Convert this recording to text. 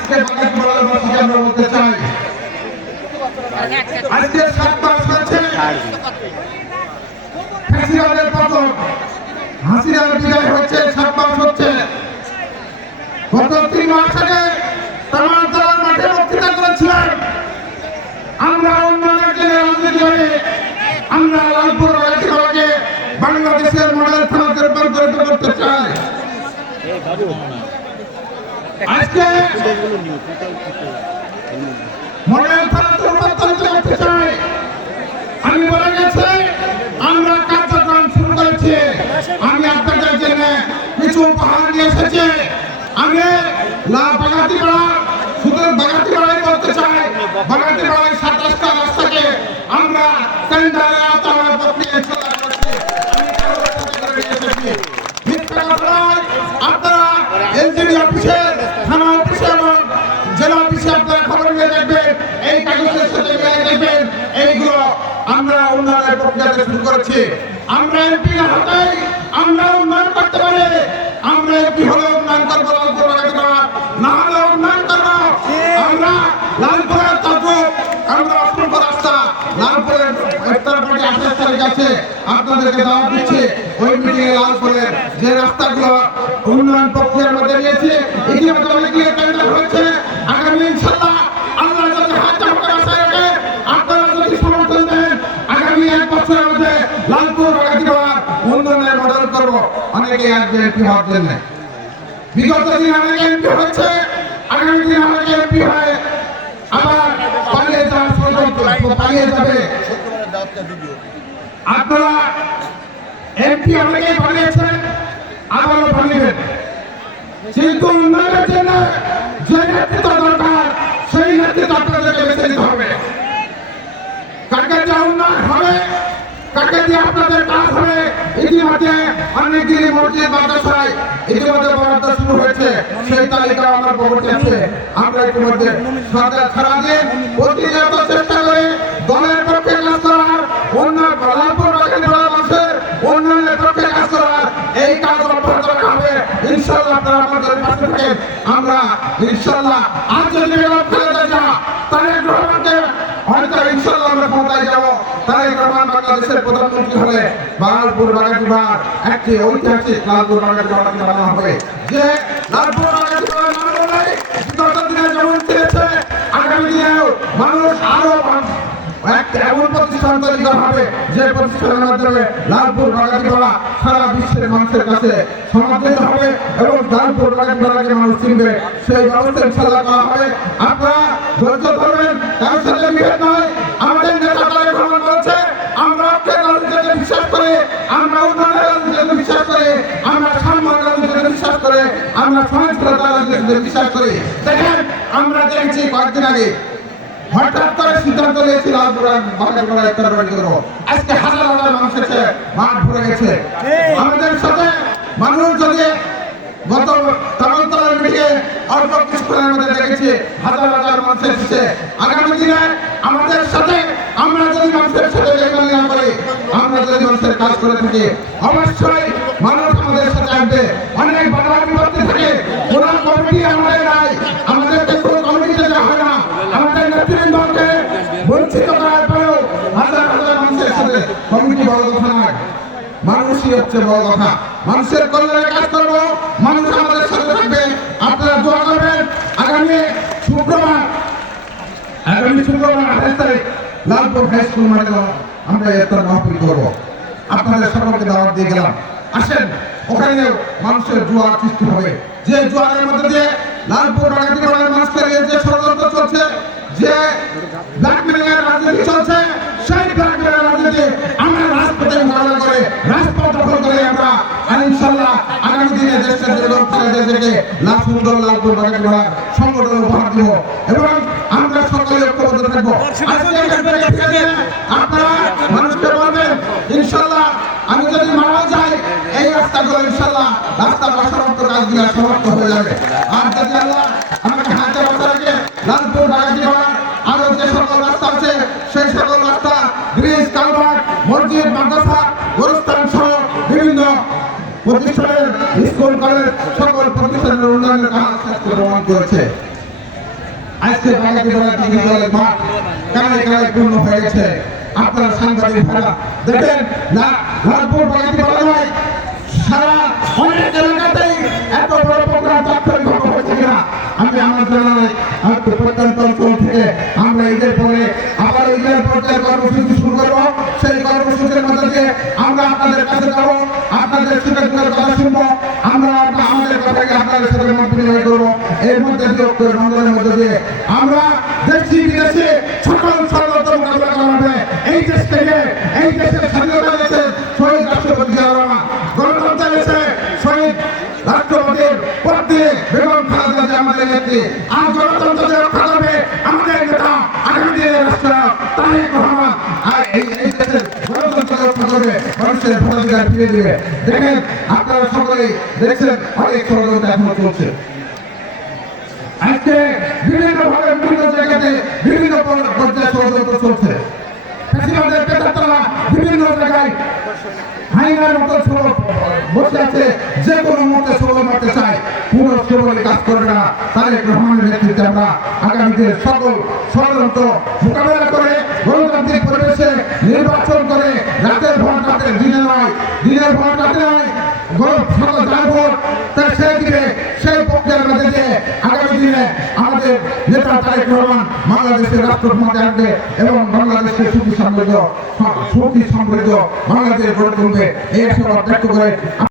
আজকে বাগান বাংলাদেশকে আমরা বলতে চাই। আজকে সাত মাস হচ্ছে ফ্যাসিবাদের পতন হাসিনার বিদায় হচ্ছে সাত মাস হচ্ছে। গত তিন মাস আগে তামার তার মাঠে বক্তৃতা করেছিলেন। আমরা উন্নয়নের জন্য রাজনীতি করে আমরা লালপুর রাজ্যকে বাংলাদেশের মডেল থানাতে রূপান্তরিত করতে চাই। আজকে থানাতে রূপান্তরিত করতে চাই। আমি বলে গেছি, আমরা কার্যক্রম শুরু করেছি। আমি আপনাদের জন্য কিছু উপহার নিয়ে এসেছি। আমি বাগাতি পাড়া, শুধু বাগাতি পাড়াই বলতে চাই। বাগাতি পাড়ায় সাতাশটা রাস্তাকে আমরা টেন্ডারে আওতায় প্রক্রিয়া চলা করছি আমি কারোর সাথে করে নিয়ে এসেছি। মিথ্যা কথা নয়, আপনারা এলজিডি অফিসে, থানা অফিসে এবং জেলা অফিসে আপনারা খবর নিয়ে দেখবেন, এই কাগজের সাথে দেখবেন, এইগুলো আমরা উন্নয়নের প্রক্রিয়াতে শুরু করেছি। আমরা এমপি না হতেই আমরা উন্নয়ন করতে পারি। আমরা এমপি হলে উন্নয়ন করব, লালপুর না হলে উন্নয়ন করব। আমরা লালপুরের আছে। আপনাদেরকে দাওয়াত দিচ্ছি। ওই মিটিং এ লালপুরের যে রাস্তাগুলো উন্নয়ন প্রক্রিয়ার মধ্যে নিয়েছে ইতিমধ্যে অনেকগুলো টেন্ডার হয়েছে আগামী ইনশাল্লাহ আল্লাহ যদি হাত করে আপনারা যদি সমর্থন দেন, আগামী এক বছরের মধ্যে লালপুর বাগাতিপাড়া উন্নয়নের মডেল করব। অনেকে আসবে এমপি হওয়ার জন্য। অনেকে অনেকে যে বেছে নিতে হবে। কাকে যে উন্নয়ন হবে কাকে দিয়ে আপনাদের কাজ হবে। ইতিমধ্যে অনেকগুলি মসজিদ মাদ্রাসায় ইতিমধ্যে বরাদ্দ দিয়ে প্রতিনিয়ত চেষ্টা করে দলের পক্ষে কাজ করার উন্নয়ন লালপুর বাগানে মানুষের উন্নয়নের পক্ষে কাজ করার এই কাজ অব্যাহত রাখা হবে ইনশাল্লাহ আপনারা আমাদের পাশে থাকেন আমরা ইনশাল্লাহ আজ যদি খালেদা জিয়া তারেক রহমানকে হয়তো ইনশাল্লাহ আমরা ক্ষমতায় যাব। তারেক রহমান বাংলাদেশের প্রধানমন্ত্রী হলে লালপুর বাগাতিপাড়ার একটি ঐতিহাসিক লালপুর বাগাতিপাড়াকে বানানো হবে। যে লালপুর বিগত যেমন চেয়েছে আগামী দিনেও মানুষ আরও একটা এমন প্রতিষ্ঠান তৈরি করা হবে, যে প্রতিষ্ঠানের মাধ্যমে লালপুর বাগাতিপাড়া সারা বিশ্বের মানুষের কাছে সমাদৃত হবে এবং লালপুর বাগাতিপাড়াকে মানুষ চিনবে। সেই ব্যবস্থা ইনশাল্লাহ করা হবে। আপনারা ধৈর্য ধরবেন কারোর সাথে বিভেদ নয়। আমাদের নেতা তারেক রহমান বলছে, আমরা রাজনীতিতে বিশ্বাস করি, আমরা উন্নয়নের রাজনীতিতে বিশ্বাস করি, আমরা সাম্যের রাজনীতিতে বিশ্বাস করি, আমরা সহিংসতার রাজনীতিতে বিশ্বাস করি। দেখেন, আমরা দেখছি কয়েকদিন আগে হঠাৎ করে সিদ্ধান্ত নিয়েছি লালপুরা বাগান করা একটা বাড়ি করব আজকে হাজার হাজার মানুষ এসে মাঠ ভরে গেছে। আমাদের সাথে মানুষ যদি গত তামালতলার মিটিয়ে অল্প কিছুক্ষণের মধ্যে দেখেছি হাজার হাজার মানুষ এসেছে। আগামী দিনে আমাদের সাথে আমরা যদি মানুষের সাথে না করি আমরা যদি মানুষের কাজ করে থাকি অবশ্যই মানুষ আমাদের সাথে আসবে অনেক বাধা বিপত্তি থাকে কোন কমিটি আমাদের নাই আমাদেরকে কোনো কমিটিতে যাওয়া হয় না আমাদের নেতৃবৃন্দকে বঞ্চিত করার পরেও হাজার হাজার মানুষের সাথে কমিটি বড় কথা নয় হচ্ছে বড় কথা। মানুষের কল্যাণে কাজ করব, মানুষ আমাদের সাথে থাকবে। আপনারা দোয়া করবেন। আগামী শুক্রবার আগামী শুক্রবার আঠাশ তারিখ লালপুর হাই স্কুল মাঠে আমরা একটা মাহফিল করব। আপনাদের সকলকে দাওয়াত দিয়ে গেলাম। আসেন, ওখানে মানুষের জোয়ার সৃষ্টি হবে। যে জোয়ারের মধ্যে দিয়ে লালপুর বাগাতি মানুষকে যে ষড়যন্ত্র চলছে, যে ব্ল্যাকমেলের রাজনীতি চলছে, সেই ব্ল্যাকমেলের রাজনীতি আমরা রাজপথে মোকাবেলা রাজপথ দখল করে আমরা আর ইনশাল্লাহ আগামী দিনে দেশের জনগণ থেকে লাভ সুন্দর লালপুর বাগান পাড়ার সংগঠন উপহার দিব। এবং আমরা সকলে ঐক্যবদ্ধ থাকব। আপনারা মানুষকে বলবেন, ইনশাল্লাহ আমি যদি মারা যাই, এই রাস্তাগুলো ইনশাল্লাহ অসমাপ্ত কাজগুলো সমাপ্ত হয়ে যাবে। আর যদি আল্লাহ আমাকে হাতে বাঁচা রাখে লালপুর বাগাতি পাড়া আরও যে সকল রাস্তা আছে সেই সকল রাস্তা ব্রিজ কালভার্ট মসজিদ মাদ্রাসা গোরস্থান সহ বিভিন্ন প্রতিষ্ঠানের, স্কুল কলেজ সকল প্রতিষ্ঠানের উন্নয়নের কাজ প্রমাণ করেছে। আজকে বাগাতি বেড়াতে বিদ্যালয়ের মাঠ কালে কালে পূর্ণ হয়ে গেছে আপনারা সাংবাদিক ভাড়া বলা সারা অনেক এলাকাতেই এত বড় প্রোগ্রাম তাৎক্ষণিকভাবে হচ্ছে কিনা আমি আমার জানাই একটু প্রত্যন্ত অঞ্চল থেকে আমরা ঈদের পরে আবার ঈদের পর্যায়ে কর্মসূচি শুরু করব সেই কর্মসূচির মধ্যে দিয়ে আমরা আপনাদের কাছে যাব আমরা আমাদের কথাকে আপনাদের সাথে এর মধ্যে এই দেশ থেকে, এই দেশের স্বাধীনতা দেশে শহীদ রাষ্ট্রপতি গণতন্ত্র দেশে শহীদ আমাদের আর গণতন্ত্রকে রক্ষা করবে আমাদের নেতা আগামী দিনের রাষ্ট্র তারেক রহমান আর এই এই দেশের করবে মানুষের ভোটাধিকার ফিরে দিবে। দেখেন, আপনারা সকলেই দেখছেন, অনেক ষড়যন্ত্র এখনও চলছে। আজকে বিভিন্ন ভাবে বিভিন্ন জায়গাতে বিভিন্ন পর- পর্যায়ে ষড়যন্ত্র চলছে করে গণতান্ত্রিক পরিবেশে নির্বাচন করে রাতের দিনে নয় দিনের তার সেই মধ্যে আগামী দিনে আমাদের নেতা তারেক রহমান বাংলাদেশের রাষ্ট্রপতি আসবে এবং বাংলাদেশের সুখী সমৃদ্ধ সুখী সমৃদ্ধ বাংলাদেশ গড়ে তুলবে এই আশাবাদ ব্যক্ত করে